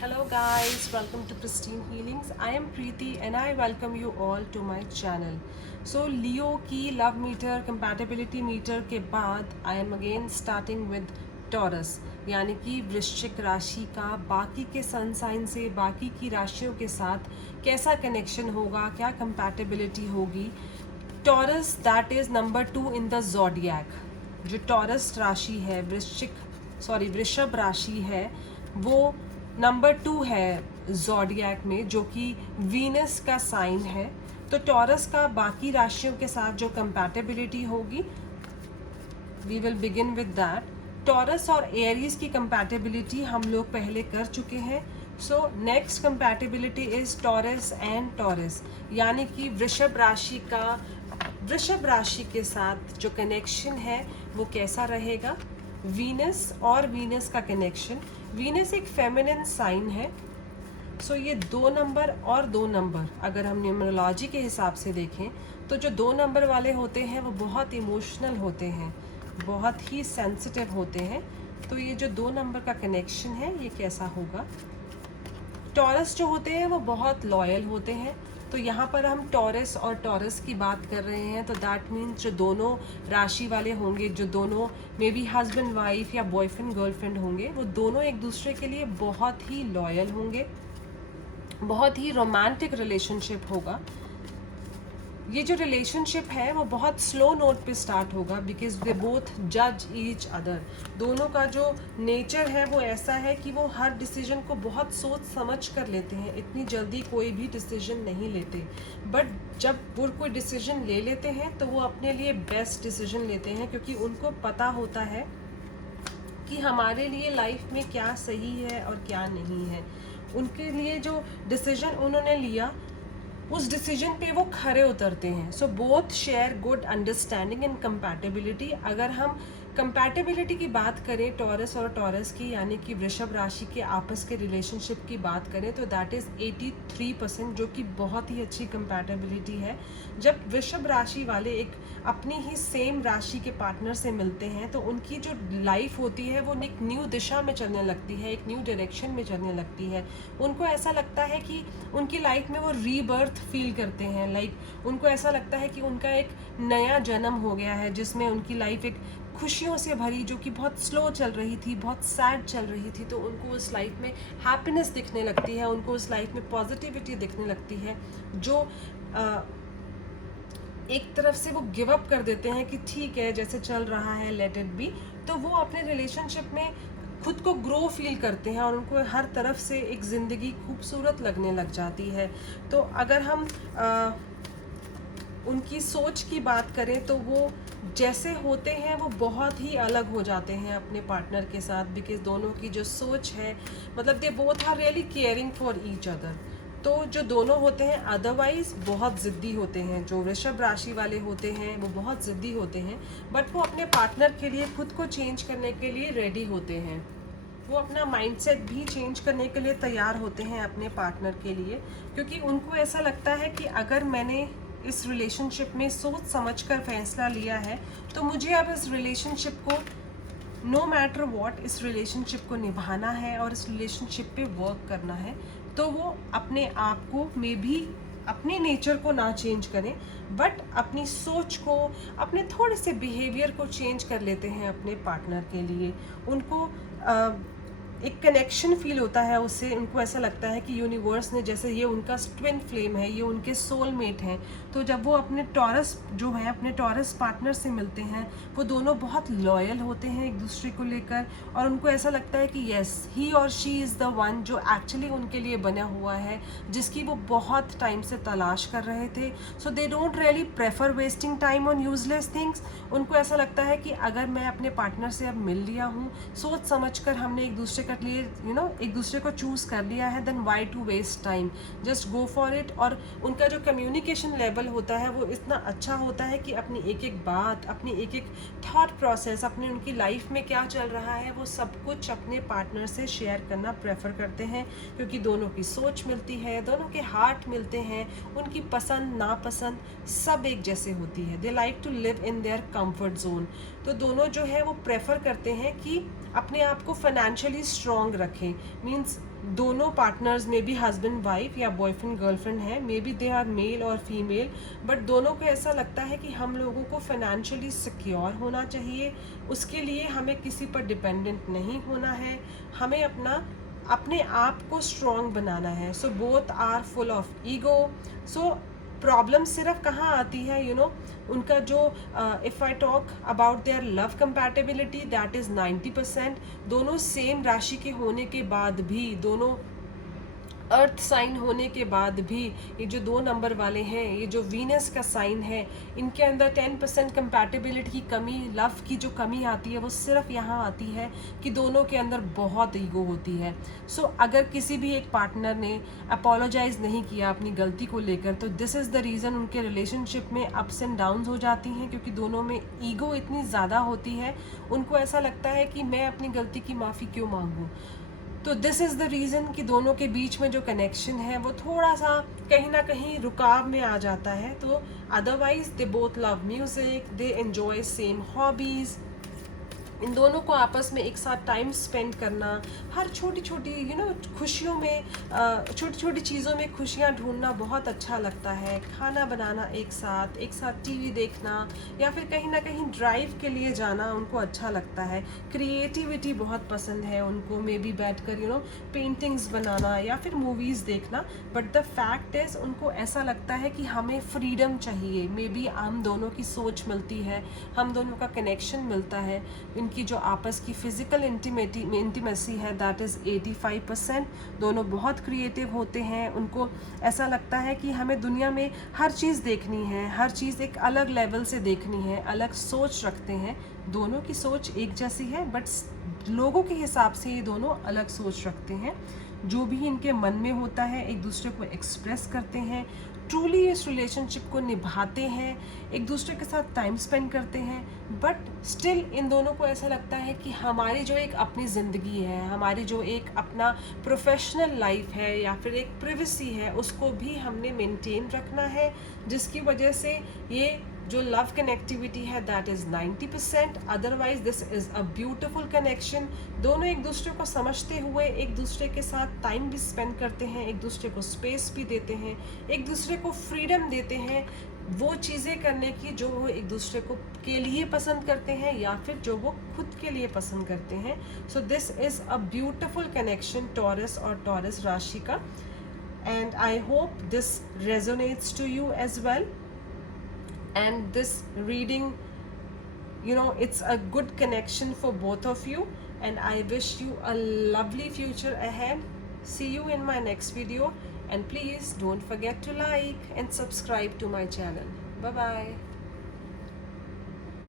Hello guys, welcome to Pristine Healings. I am Preeti and I welcome you all to my channel. So Leo की love meter compatibility meter के बाद I am again starting with Taurus, यानी कि वृश्चिक राशि का बाकी के सन साइन से बाकी की राशियों के साथ कैसा कनेक्शन होगा, क्या compatibility होगी. Taurus that is number 2 in the zodiac. जो टॉरस राशि है वृषभ राशि है वो नंबर 2 है ज़ोडिएक में, जो कि वीनस का साइन है. तो टॉरस का बाकी राशियों के साथ जो कंपैटिबिलिटी होगी, we will begin with that. Taurus और एरीज की कंपैटिबिलिटी हम लोग पहले कर चुके हैं. So next compatibility is Taurus and Taurus, यानी कि वृषभ राशि के साथ जो कनेक्शन है वो कैसा रहेगा. वीनस और वीनस का कनेक्शन, वीनस एक फेमिनिन साइन है. सो ये 2 नंबर और 2 नंबर अगर हम न्यूमरोलॉजी के हिसाब से देखें तो जो 2 नंबर वाले होते हैं वो बहुत इमोशनल होते हैं, बहुत ही सेंसिटिव होते हैं. तो ये जो 2 नंबर का कनेक्शन है ये कैसा होगा. टॉरस जो होते हैं वो बहुत लॉयल होते हैं. तो यहाँ पर हम टॉरस और टॉरस की बात कर रहे हैं, तो दैट मीन्स जो दोनों राशि वाले होंगे, जो दोनों मे बी हस्बैंड वाइफ या बॉयफ्रेंड गर्लफ्रेंड होंगे, वो दोनों एक दूसरे के लिए बहुत ही लॉयल होंगे, बहुत ही रोमांटिक रिलेशनशिप होगा. ये जो रिलेशनशिप है वो बहुत स्लो नोट पे स्टार्ट होगा बिकॉज दे बोथ जज ईच अदर. दोनों का जो नेचर है वो ऐसा है कि वो हर डिसीजन को बहुत सोच समझ कर लेते हैं, इतनी जल्दी कोई भी डिसीजन नहीं लेते. बट जब वो कोई डिसीजन ले लेते हैं तो वो अपने लिए बेस्ट डिसीजन लेते हैं, क्योंकि उनको पता होता है कि हमारे लिए लाइफ में क्या सही है और क्या नहीं है. उनके लिए जो डिसीजन उन्होंने लिया उस डिसीजन पे वो खरे उतरते हैं. So both share good understanding and compatibility. अगर हम कंपैटिबिलिटी की बात करें टॉरस और टॉरस की, यानी कि वृषभ राशि के आपस के रिलेशनशिप की बात करें, तो दैट इज़ 83%, जो कि बहुत ही अच्छी कंपैटिबिलिटी है. जब वृषभ राशि वाले एक अपनी ही सेम राशि के पार्टनर से मिलते हैं तो उनकी जो लाइफ होती है वो एक न्यू दिशा में चलने लगती है, एक न्यू डायरेक्शन में चलने लगती है. उनको ऐसा लगता है कि उनकी लाइफ में वो रीबर्थ फील करते हैं. लाइक उनको ऐसा लगता है कि उनका एक नया जन्म हो गया है, जिसमें उनकी लाइफ एक खुशियों से भरी, जो कि बहुत स्लो चल रही थी, बहुत सैड चल रही थी, तो उनको उस लाइफ में हैप्पीनेस दिखने लगती है, उनको उस लाइफ में पॉजिटिविटी दिखने लगती है. जो एक तरफ से वो गिव अप कर देते हैं कि ठीक है जैसे चल रहा है लेट इट बी, तो वो अपने रिलेशनशिप में खुद को ग्रो फील करते हैं और उनको हर तरफ से एक ज़िंदगी खूबसूरत लगने लग जाती है. तो अगर हम उनकी सोच की बात करें तो वो जैसे होते हैं वो बहुत ही अलग हो जाते हैं अपने पार्टनर के साथ, बिकॉज दोनों की जो सोच है, मतलब they both are really caring for each other. तो जो दोनों होते हैं अदरवाइज बहुत ज़िद्दी होते हैं. जो वृषभ राशि वाले होते हैं वो बहुत ज़िद्दी होते हैं, बट वो अपने पार्टनर के लिए खुद को चेंज करने के लिए रेडी होते हैं. वो अपना माइंडसेट भी चेंज करने के लिए तैयार होते हैं अपने पार्टनर के लिए, क्योंकि उनको ऐसा लगता है कि अगर मैंने इस रिलेशनशिप में सोच समझकर फैसला लिया है तो मुझे अब इस रिलेशनशिप को नो मैटर वॉट इस रिलेशनशिप को निभाना है और इस रिलेशनशिप पे वर्क करना है. तो वो अपने आप को मे भी अपने नेचर को ना चेंज करें, बट अपनी सोच को, अपने थोड़े से बिहेवियर को चेंज कर लेते हैं अपने पार्टनर के लिए. उनको एक कनेक्शन फील होता है उससे. उनको ऐसा लगता है कि यूनिवर्स ने, जैसे ये उनका ट्विन फ्लेम है, ये उनके सोलमेट हैं. तो जब वो अपने टॉरस जो है अपने टॉरस पार्टनर से मिलते हैं वो दोनों बहुत लॉयल होते हैं एक दूसरे को लेकर, और उनको ऐसा लगता है कि येस ही और शी इज़ द वन जो एक्चुअली उनके लिए बना हुआ है, जिसकी वो बहुत टाइम से तलाश कर रहे थे. So they don't really prefer wasting time on useless things. उनको ऐसा लगता है कि अगर मैं अपने पार्टनर से अब मिल लिया हूँ, सोच समझ कर हमने एक दूसरे के लिए एक दूसरे को चूज़ कर लिया है, then why to waste time, just go for it. और उनका जो कम्युनिकेशन लेवल होता है वो इतना अच्छा होता है कि अपनी एक एक बात, अपनी एक एक थॉट प्रोसेस, अपनी उनकी लाइफ में क्या चल रहा है वो सब कुछ अपने पार्टनर से शेयर करना प्रेफर करते हैं, क्योंकि दोनों की सोच मिलती है, दोनों के हार्ट मिलते हैं, उनकी पसंद नापसंद सब एक जैसे होती है. They like to live in their comfort zone. तो दोनों जो है वो प्रेफर करते हैं कि अपने आप को फाइनेंशियली स्ट्रॉन्ग रखें. मीन्स दोनों पार्टनर्स में भी हस्बैंड वाइफ या बॉयफ्रेंड गर्लफ्रेंड है, maybe they are male और फीमेल, बट दोनों को ऐसा लगता है कि हम लोगों को फाइनेंशियली सिक्योर होना चाहिए, उसके लिए हमें किसी पर डिपेंडेंट नहीं होना है, हमें अपने आप को स्ट्रॉन्ग बनाना है. So both are full of ego. So problem सिर्फ कहाँ आती है, यू नो, उनका जो if I talk about their love compatibility, that is 90%. दोनों सेम राशि के होने के बाद भी, दोनों अर्थ साइन होने के बाद भी, ये जो 2 नंबर वाले हैं, ये जो वीनस का साइन है, इनके अंदर 10% कंपैटिबिलिटी की कमी, लव की जो कमी आती है वो सिर्फ यहाँ आती है कि दोनों के अंदर बहुत ईगो होती है. सो अगर किसी भी एक पार्टनर ने अपोलोजाइज नहीं किया अपनी गलती को लेकर, तो दिस इज़ द रीज़न उनके रिलेशनशिप में अप्स एंड डाउन्स हो जाती हैं, क्योंकि दोनों में ईगो इतनी ज़्यादा होती है, उनको ऐसा लगता है कि मैं अपनी गलती की माफ़ी क्यों मांगूँ. तो दिस इज़ द रीज़न कि दोनों के बीच में जो कनेक्शन है वो थोड़ा सा कहीं ना कहीं रुकाव में आ जाता है. तो otherwise they both love music, they enjoy same hobbies. इन दोनों को आपस में एक साथ टाइम स्पेंड करना, हर छोटी छोटी यू नो खुशियों में, छोटी छोटी चीज़ों में खुशियाँ ढूंढना बहुत अच्छा लगता है. खाना बनाना एक साथ टीवी देखना, या फिर कहीं ना कहीं ड्राइव के लिए जाना उनको अच्छा लगता है. क्रिएटिविटी बहुत पसंद है उनको, मे बी बैठ कर यू नो पेंटिंग्स बनाना या फिर मूवीज़ देखना. बट द फैक्ट इज़ उनको ऐसा लगता है कि हमें फ्रीडम चाहिए. मे बी हम दोनों की सोच मिलती है, हम दोनों का कनेक्शन मिलता है, की जो आपस की फिजिकल इंटीमेसी है दैट इज़ 85%. दोनों बहुत क्रिएटिव होते हैं, उनको ऐसा लगता है कि हमें दुनिया में हर चीज़ देखनी है, हर चीज़ एक अलग लेवल से देखनी है, अलग सोच रखते हैं. दोनों की सोच एक जैसी है, बट लोगों के हिसाब से ये दोनों अलग सोच रखते हैं. जो भी इनके मन में होता है एक दूसरे को एक्सप्रेस करते हैं, ट्रूली इस रिलेशनशिप को निभाते हैं, एक दूसरे के साथ टाइम स्पेंड करते हैं. बट स्टिल इन दोनों को ऐसा लगता है कि हमारी जो एक अपनी ज़िंदगी है, हमारी जो एक अपना प्रोफेशनल लाइफ है या फिर एक प्रिवेसी है, उसको भी हमने मेंटेन रखना है, जिसकी वजह से ये जो लव कनेक्टिविटी है that is 90%. Otherwise this is a beautiful connection. दोनों एक दूसरे को समझते हुए एक दूसरे के साथ टाइम भी स्पेंड करते हैं, एक दूसरे को स्पेस भी देते हैं, एक दूसरे को फ्रीडम देते हैं वो चीज़ें करने की जो वो एक दूसरे को के लिए पसंद करते हैं या फिर जो वो खुद के लिए पसंद करते हैं. So this is a beautiful connection Taurus और टॉरस राशि का. And I hope this resonates to you as well. And this reading, you know, it's a good connection for both of you, and I wish you a lovely future ahead. See you in my next video, and please don't forget to like and subscribe to my channel. Bye bye.